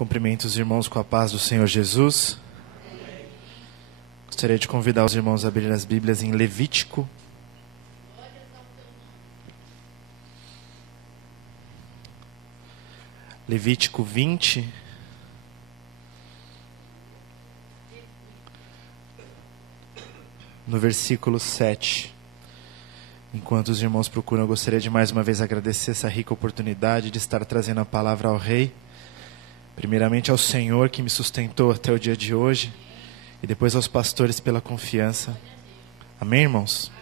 Cumprimento os irmãos com a paz do Senhor Jesus. Gostaria de convidar os irmãos a abrir as Bíblias em Levítico. Levítico 20. No versículo 7. Enquanto os irmãos procuram, eu gostaria de mais uma vez agradecer essa rica oportunidade de estar trazendo a palavra ao Rei. Primeiramente ao Senhor que me sustentou até o dia de hoje. E depois aos pastores pela confiança. Amém, irmãos?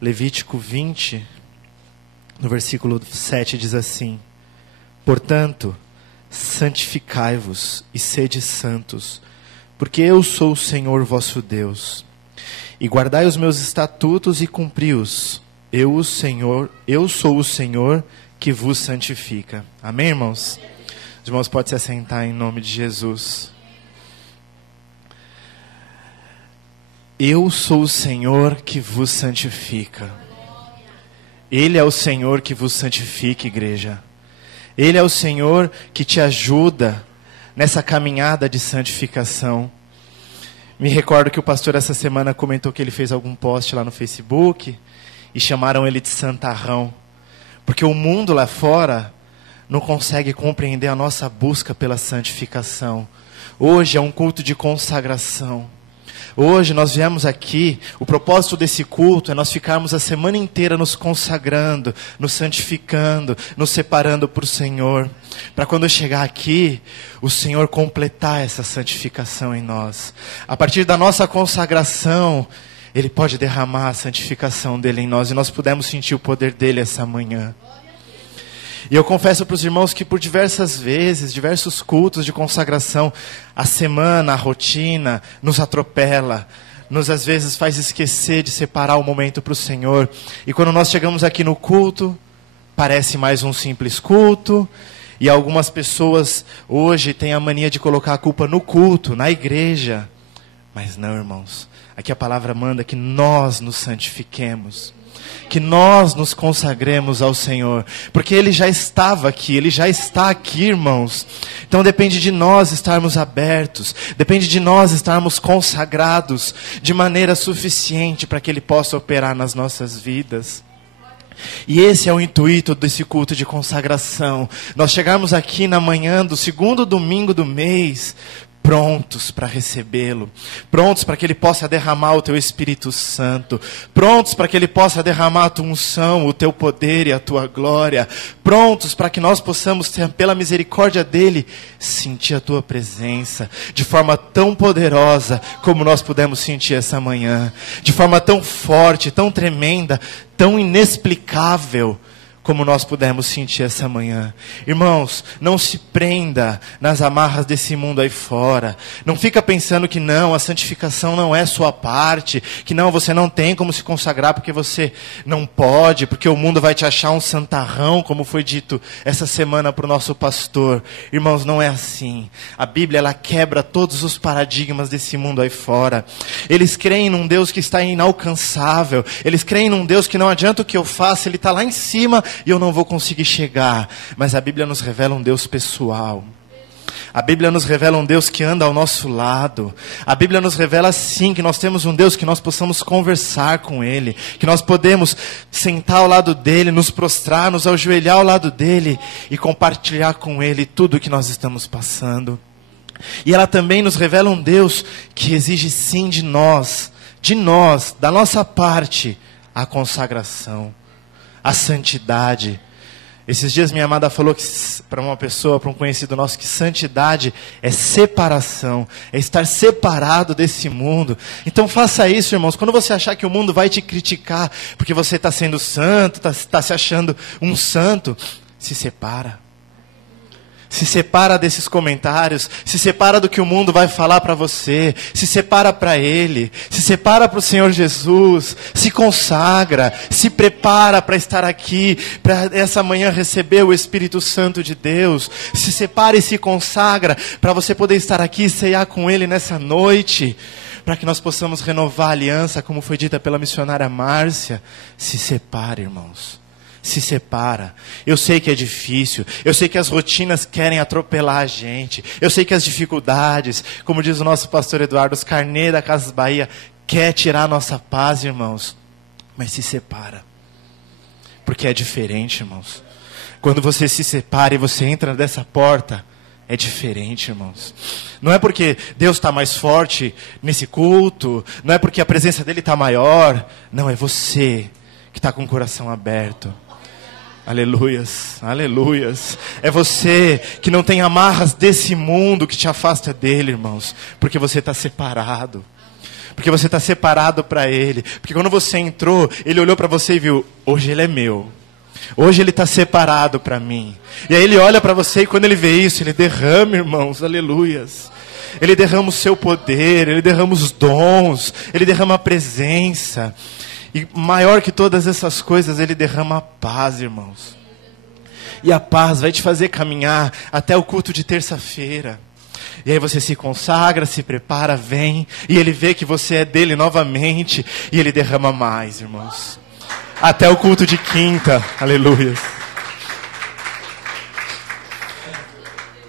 Levítico 20, no versículo 7 diz assim: Portanto, santificai-vos e sede santos, porque eu sou o Senhor vosso Deus. E guardai os meus estatutos e cumpri-os. Eu sou o Senhor que vos santifica. Amém, irmãos? Os irmãos podem se assentar em nome de Jesus. Eu sou o Senhor que vos santifica. Ele é o Senhor que vos santifica, igreja. Ele é o Senhor que te ajuda nessa caminhada de santificação. Me recordo que o pastor essa semana comentou que ele fez algum post lá no Facebook e chamaram ele de santarrão. Porque o mundo lá fora não consegue compreender a nossa busca pela santificação. Hoje é um culto de consagração. Hoje nós viemos aqui, o propósito desse culto é nós ficarmos a semana inteira nos consagrando, nos santificando, nos separando para o Senhor. Para quando eu chegar aqui, o Senhor completar essa santificação em nós. A partir da nossa consagração, Ele pode derramar a santificação dEle em nós e nós podemos sentir o poder dEle essa manhã. E eu confesso para os irmãos que por diversas vezes, diversos cultos de consagração, a semana, a rotina, nos atropela, nos às vezes faz esquecer de separar o momento para o Senhor. E quando nós chegamos aqui no culto, parece mais um simples culto. E algumas pessoas hoje têm a mania de colocar a culpa no culto, na igreja. Mas não, irmãos, aqui a palavra manda que nós nos santifiquemos. Que nós nos consagremos ao Senhor, porque Ele já estava aqui, Ele já está aqui, irmãos. Então depende de nós estarmos abertos, depende de nós estarmos consagrados de maneira suficiente para que Ele possa operar nas nossas vidas. E esse é o intuito desse culto de consagração. Nós chegarmos aqui na manhã do segundo domingo do mês, prontos para recebê-lo, prontos para que Ele possa derramar o Teu Espírito Santo, prontos para que Ele possa derramar a Tua unção, o Teu poder e a Tua glória, prontos para que nós possamos, pela misericórdia dEle, sentir a Tua presença, de forma tão poderosa como nós pudemos sentir essa manhã, de forma tão forte, tão tremenda, tão inexplicável, como nós pudemos sentir essa manhã. Irmãos, não se prenda nas amarras desse mundo aí fora. Não fica pensando que não, a santificação não é sua parte, que não, você não tem como se consagrar porque você não pode, porque o mundo vai te achar um santarrão, como foi dito essa semana para o nosso pastor. Irmãos, não é assim. A Bíblia, ela quebra todos os paradigmas desse mundo aí fora. Eles creem num Deus que está inalcançável. Eles creem num Deus que não adianta o que eu faça, Ele está lá em cima e eu não vou conseguir chegar. Mas a Bíblia nos revela um Deus pessoal. A Bíblia nos revela um Deus que anda ao nosso lado. A Bíblia nos revela sim que nós temos um Deus que nós possamos conversar com Ele, que nós podemos sentar ao lado dEle, nos prostrar, nos ajoelhar ao lado dEle e compartilhar com Ele tudo o que nós estamos passando. E ela também nos revela um Deus que exige sim de nós, da nossa parte, a consagração, a santidade. Esses dias minha amada falou que para uma pessoa, para um conhecido nosso, que santidade é separação, é estar separado desse mundo. Então faça isso, irmãos. Quando você achar que o mundo vai te criticar porque você está sendo santo, está se achando um santo, se separa. Se separa desses comentários, se separa do que o mundo vai falar para você, se separa para Ele, se separa para o Senhor Jesus, se consagra, se prepara para estar aqui, para essa manhã receber o Espírito Santo de Deus, se separa e se consagra para você poder estar aqui e ceiar com Ele nessa noite, para que nós possamos renovar a aliança, como foi dita pela missionária Márcia. Se separe, irmãos. Se separa. Eu sei que é difícil. Eu sei que as rotinas querem atropelar a gente. Eu sei que as dificuldades, como diz o nosso pastor Eduardo, os carnê da Casas Bahia, quer tirar a nossa paz, irmãos. Mas se separa. Porque é diferente, irmãos. Quando você se separa e você entra dessa porta, é diferente, irmãos. Não é porque Deus está mais forte nesse culto, não é porque a presença dele está maior. Não, é você que está com o coração aberto. Aleluias, aleluias. É você que não tem amarras desse mundo que te afasta dele, irmãos. Porque você está separado. Porque você está separado para ele. Porque quando você entrou, ele olhou para você e viu, hoje ele é meu. Hoje ele está separado para mim. E aí ele olha para você e quando ele vê isso, ele derrama, irmãos, aleluias. Ele derrama o seu poder, ele derrama os dons, ele derrama a presença. E maior que todas essas coisas, ele derrama a paz, irmãos. E a paz vai te fazer caminhar até o culto de terça-feira. E aí você se consagra, se prepara, vem. E ele vê que você é dele novamente. E ele derrama mais, irmãos. Até o culto de quinta. Aleluia.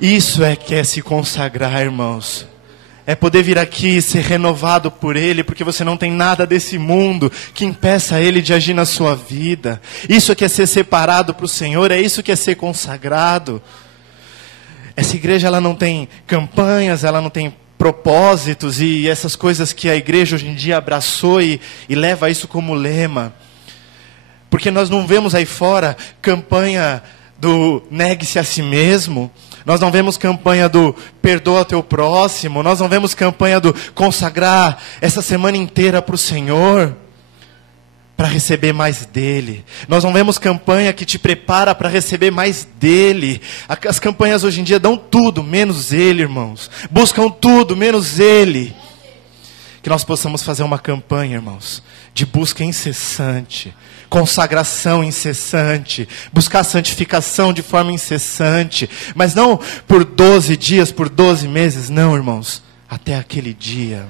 Isso é que é se consagrar, irmãos. É poder vir aqui e ser renovado por ele, porque você não tem nada desse mundo que impeça ele de agir na sua vida. Isso é que é ser separado para o Senhor, é isso que é ser consagrado. Essa igreja, ela não tem campanhas, ela não tem propósitos e essas coisas que a igreja hoje em dia abraçou e leva isso como lema. Porque nós não vemos aí fora campanha do negue-se a si mesmo. Nós não vemos campanha do perdoa teu próximo. Nós não vemos campanha do consagrar essa semana inteira para o Senhor, para receber mais dele. Nós não vemos campanha que te prepara para receber mais dele. As campanhas hoje em dia dão tudo menos ele, irmãos. Buscam tudo menos ele. Que nós possamos fazer uma campanha, irmãos, de busca incessante, consagração incessante, buscar santificação de forma incessante, mas não por 12 dias, por 12 meses, não, irmãos, até aquele dia.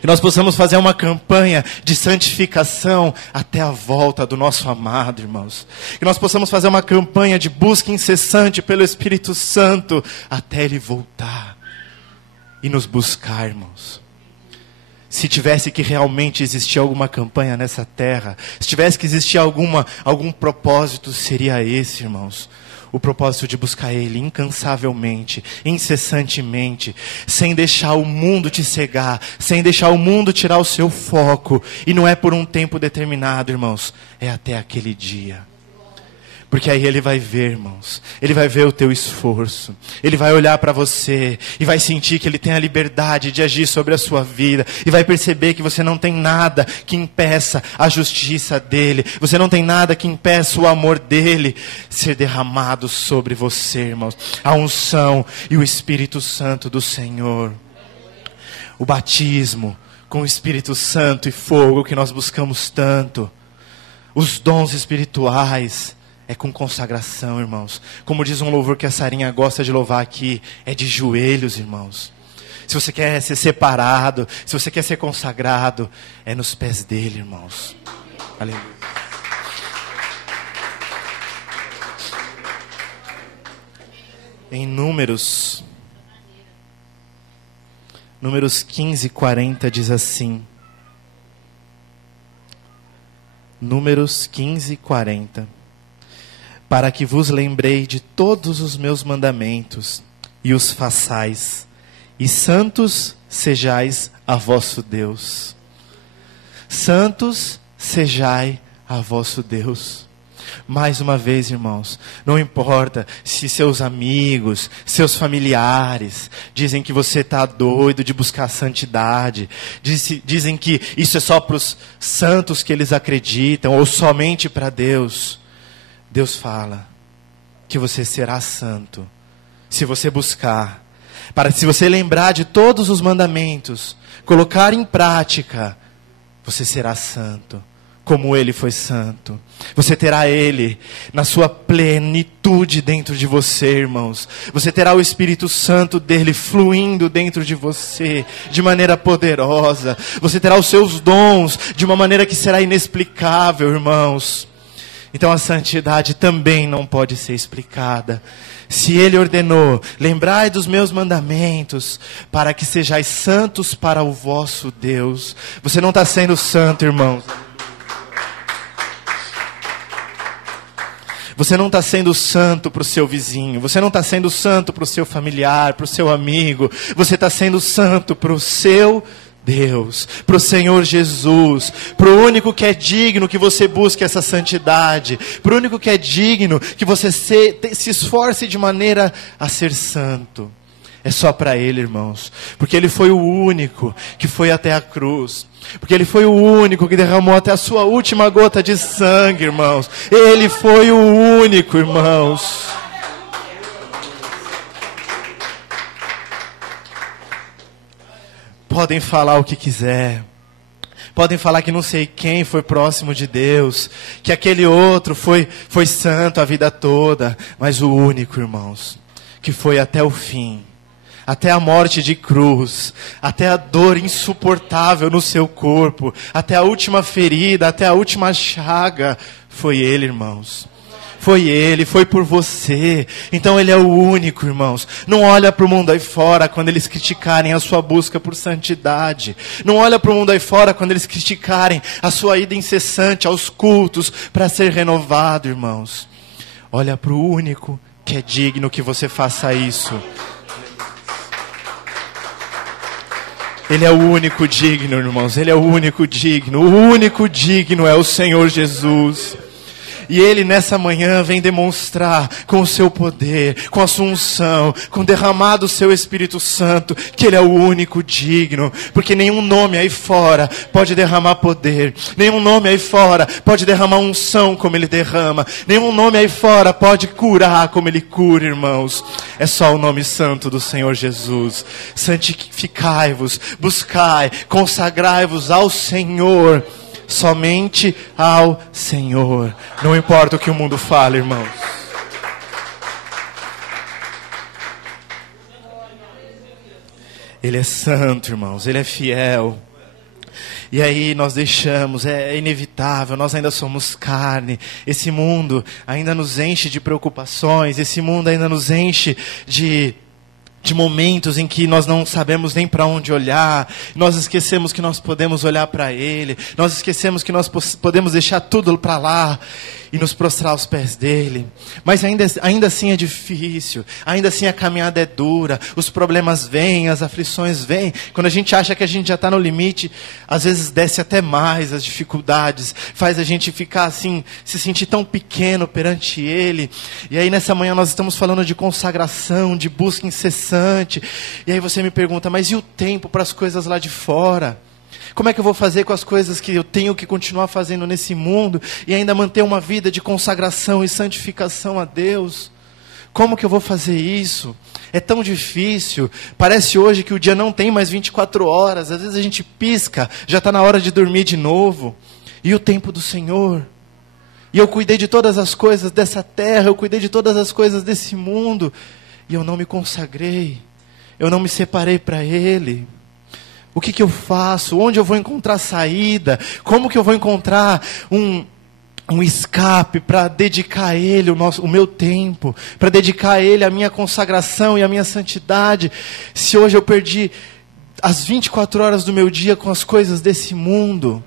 Que nós possamos fazer uma campanha de santificação até a volta do nosso amado, irmãos. Que nós possamos fazer uma campanha de busca incessante pelo Espírito Santo até ele voltar e nos buscar, irmãos. Se tivesse que realmente existir alguma campanha nessa terra, se tivesse que existir algum propósito, seria esse, irmãos. O propósito de buscar ele incansavelmente, incessantemente, sem deixar o mundo te cegar, sem deixar o mundo tirar o seu foco. E não é por um tempo determinado, irmãos, é até aquele dia. Porque aí ele vai ver, irmãos, ele vai ver o teu esforço, ele vai olhar para você e vai sentir que ele tem a liberdade de agir sobre a sua vida e vai perceber que você não tem nada que impeça a justiça dele, você não tem nada que impeça o amor dele ser derramado sobre você, irmãos. A unção e o Espírito Santo do Senhor, o batismo com o Espírito Santo e fogo que nós buscamos tanto, os dons espirituais. É com consagração, irmãos. Como diz um louvor que a Sarinha gosta de louvar aqui, é de joelhos, irmãos. Se você quer ser separado, se você quer ser consagrado, é nos pés dele, irmãos. Aleluia. Em Números 15:40 diz assim. Números 15:40. Para que vos lembrei de todos os meus mandamentos e os façais, e santos sejais a vosso Deus. Santos sejai a vosso Deus. Mais uma vez, irmãos, não importa se seus amigos, seus familiares dizem que você está doido de buscar santidade, dizem que isso é só para os santos que eles acreditam, ou somente para Deus. Deus fala que você será santo se você buscar, se você lembrar de todos os mandamentos, colocar em prática, você será santo, como ele foi santo. Você terá ele na sua plenitude dentro de você, irmãos. Você terá o Espírito Santo dele fluindo dentro de você de maneira poderosa. Você terá os seus dons de uma maneira que será inexplicável, irmãos. Então a santidade também não pode ser explicada. Se Ele ordenou, lembrai dos meus mandamentos, para que sejais santos para o vosso Deus. Você não está sendo santo, irmãos. Você não está sendo santo para o seu vizinho. Você não está sendo santo para o seu familiar, para o seu amigo. Você está sendo santo para o seu Deus, para o Senhor Jesus, para o único que é digno que você busque essa santidade, para o único que é digno que você se esforce de maneira a ser santo. É só para Ele, irmãos, porque Ele foi o único que foi até a cruz, porque Ele foi o único que derramou até a sua última gota de sangue, irmãos. Ele foi o único, irmãos. Podem falar o que quiser. Podem falar que não sei quem foi próximo de Deus, que aquele outro foi santo a vida toda. Mas o único, irmãos, que foi até o fim, até a morte de cruz, até a dor insuportável no seu corpo, até a última ferida, até a última chaga, foi Ele, irmãos. Foi Ele, foi por você. Então Ele é o único, irmãos. Não olha para o mundo aí fora quando eles criticarem a sua busca por santidade. Não olha para o mundo aí fora quando eles criticarem a sua ida incessante aos cultos para ser renovado, irmãos. Olha para o único que é digno que você faça isso. Ele é o único digno, irmãos. Ele é o único digno. O único digno é o Senhor Jesus. E Ele nessa manhã vem demonstrar com o seu poder, com a sua unção, com o derramar do seu Espírito Santo, que Ele é o único digno. Porque nenhum nome aí fora pode derramar poder. Nenhum nome aí fora pode derramar unção como Ele derrama. Nenhum nome aí fora pode curar como Ele cura, irmãos. É só o nome santo do Senhor Jesus. Santificai-vos, buscai, consagrai-vos ao Senhor. Somente ao Senhor. Não importa o que o mundo fala, irmãos. Ele é santo, irmãos. Ele é fiel. E aí nós deixamos, é inevitável, nós ainda somos carne. Esse mundo ainda nos enche de preocupações. Esse mundo ainda nos enche de momentos em que nós não sabemos nem para onde olhar, nós esquecemos que nós podemos olhar para Ele, nós esquecemos que nós podemos deixar tudo para lá e nos prostrar aos pés dEle. Mas ainda assim é difícil, ainda assim a caminhada é dura, os problemas vêm, as aflições vêm. Quando a gente acha que a gente já está no limite, às vezes desce até mais as dificuldades, faz a gente ficar assim, se sentir tão pequeno perante Ele. E aí nessa manhã nós estamos falando de consagração, de busca incessante. E aí você me pergunta, mas e o tempo para as coisas lá de fora? Como é que eu vou fazer com as coisas que eu tenho que continuar fazendo nesse mundo e ainda manter uma vida de consagração e santificação a Deus? Como que eu vou fazer isso? É tão difícil. Parece hoje que o dia não tem mais 24 horas. Às vezes a gente pisca, já está na hora de dormir de novo. E o tempo do Senhor? E eu cuidei de todas as coisas dessa terra, eu cuidei de todas as coisas desse mundo. E eu não me consagrei. Eu não me separei para Ele. O que eu faço? Onde eu vou encontrar saída? Como que eu vou encontrar um escape para dedicar a Ele o meu tempo? Para dedicar a Ele a minha consagração e a minha santidade? Se hoje eu perdi as 24 horas do meu dia com as coisas desse mundo?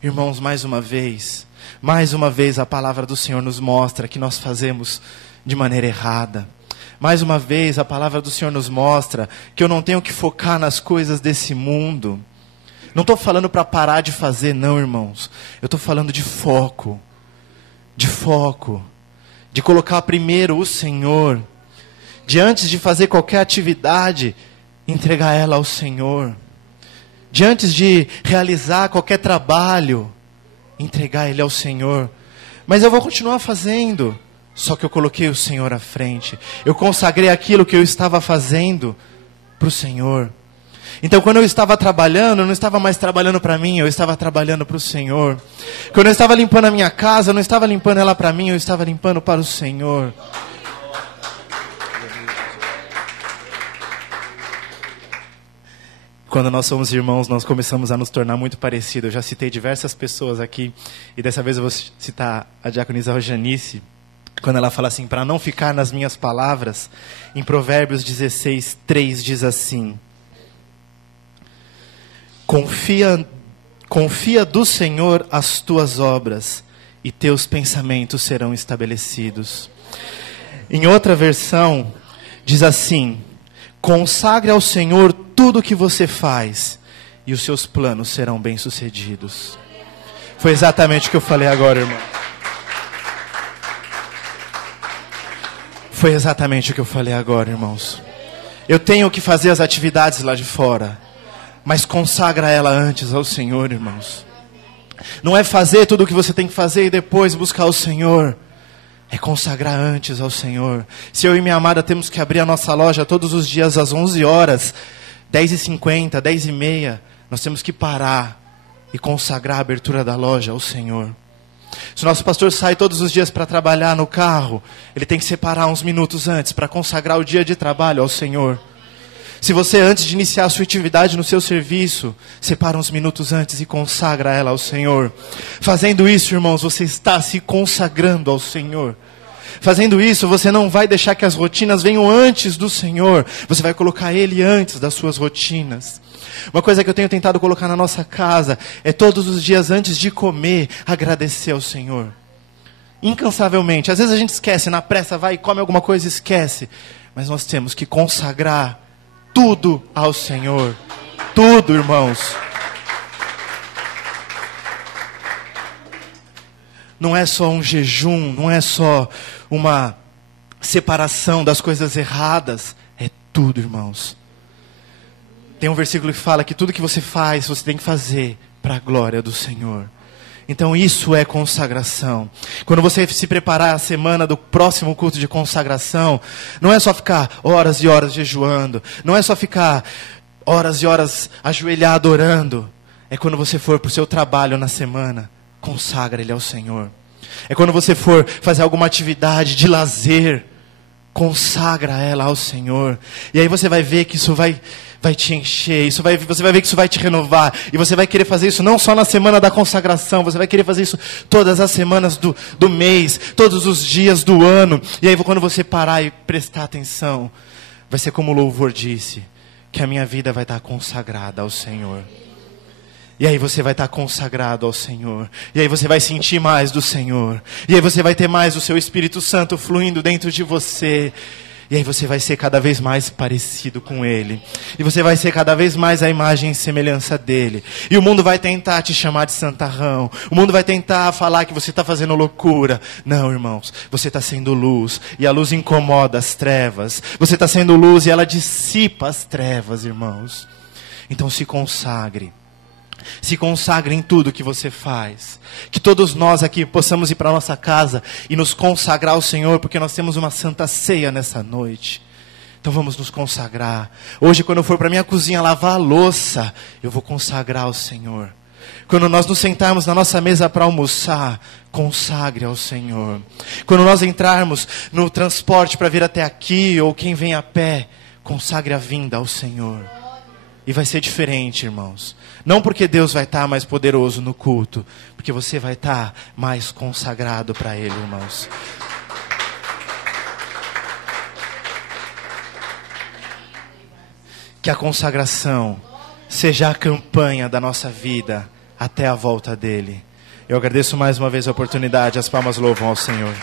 Irmãos, mais uma vez a palavra do Senhor nos mostra que nós fazemos de maneira errada. Mais uma vez, a palavra do Senhor nos mostra que eu não tenho que focar nas coisas desse mundo. Não estou falando para parar de fazer, não, irmãos. Eu estou falando de foco. De foco. De colocar primeiro o Senhor. De antes de fazer qualquer atividade, entregar ela ao Senhor. De antes de realizar qualquer trabalho, entregar ele ao Senhor. Mas eu vou continuar fazendo. Só que eu coloquei o Senhor à frente. Eu consagrei aquilo que eu estava fazendo para o Senhor. Então quando eu estava trabalhando, eu não estava mais trabalhando para mim, eu estava trabalhando para o Senhor. Quando eu estava limpando a minha casa, eu não estava limpando ela para mim, eu estava limpando para o Senhor. Quando nós somos irmãos, nós começamos a nos tornar muito parecidos. Eu já citei diversas pessoas aqui, e dessa vez eu vou citar a diaconisa Janice, quando ela fala assim, para não ficar nas minhas palavras, em Provérbios 16, 3 diz assim: Confia do Senhor as tuas obras, e teus pensamentos serão estabelecidos. Em outra versão, diz assim: consagre ao Senhor tudo o que você faz, e os seus planos serão bem-sucedidos. Foi exatamente o que eu falei agora, irmão. Foi exatamente o que eu falei agora, irmãos. Eu tenho que fazer as atividades lá de fora, mas consagra ela antes ao Senhor, irmãos. Não é fazer tudo o que você tem que fazer e depois buscar o Senhor. É consagrar antes ao Senhor. Se eu e minha amada temos que abrir a nossa loja todos os dias às 11 horas, 10h50, 10h30, nós temos que parar e consagrar a abertura da loja ao Senhor. Se o nosso pastor sai todos os dias para trabalhar no carro, ele tem que separar uns minutos antes para consagrar o dia de trabalho ao Senhor. Se você, antes de iniciar a sua atividade no seu serviço, separa uns minutos antes e consagra ela ao Senhor. Fazendo isso, irmãos, você está se consagrando ao Senhor. Fazendo isso, você não vai deixar que as rotinas venham antes do Senhor. Você vai colocar Ele antes das suas rotinas. Uma coisa que eu tenho tentado colocar na nossa casa é todos os dias antes de comer, agradecer ao Senhor. Incansavelmente. Às vezes a gente esquece, na pressa vai e come alguma coisa e esquece. Mas nós temos que consagrar tudo ao Senhor. Tudo, irmãos. Não é só um jejum, não é só uma separação das coisas erradas. É tudo, irmãos. Tem um versículo que fala que tudo que você faz, você tem que fazer para a glória do Senhor. Então isso é consagração. Quando você se preparar a semana do próximo culto de consagração, não é só ficar horas e horas jejuando, não é só ficar horas e horas ajoelhado orando. É quando você for para o seu trabalho na semana, consagra ele ao Senhor. É quando você for fazer alguma atividade de lazer, consagra ela ao Senhor. E aí você vai ver que isso vai te encher, você vai ver que isso vai te renovar. E você vai querer fazer isso não só na semana da consagração, você vai querer fazer isso todas as semanas do mês, todos os dias do ano. E aí quando você parar e prestar atenção, vai ser como o louvor disse, que a minha vida vai estar consagrada ao Senhor. E aí você vai estar consagrado ao Senhor. E aí você vai sentir mais do Senhor. E aí você vai ter mais do seu Espírito Santo fluindo dentro de você. E aí você vai ser cada vez mais parecido com Ele. E você vai ser cada vez mais a imagem e semelhança dEle. E o mundo vai tentar te chamar de santarrão. O mundo vai tentar falar que você está fazendo loucura. Não, irmãos. Você está sendo luz. E a luz incomoda as trevas. Você está sendo luz e ela dissipa as trevas, irmãos. Então se consagre. Se consagre em tudo que você faz. Que todos nós aqui possamos ir para a nossa casa e nos consagrar ao Senhor, porque nós temos uma santa ceia nessa noite. Então vamos nos consagrar. Hoje, quando eu for para a minha cozinha lavar a louça, eu vou consagrar ao Senhor. Quando nós nos sentarmos na nossa mesa para almoçar, consagre ao Senhor. Quando nós entrarmos no transporte para vir até aqui, ou quem vem a pé, consagre a vinda ao Senhor. E vai ser diferente, irmãos. Não porque Deus vai estar mais poderoso no culto, porque você vai estar mais consagrado para Ele, irmãos. Que a consagração seja a campanha da nossa vida até a volta dEle. Eu agradeço mais uma vez a oportunidade, as palmas louvam ao Senhor.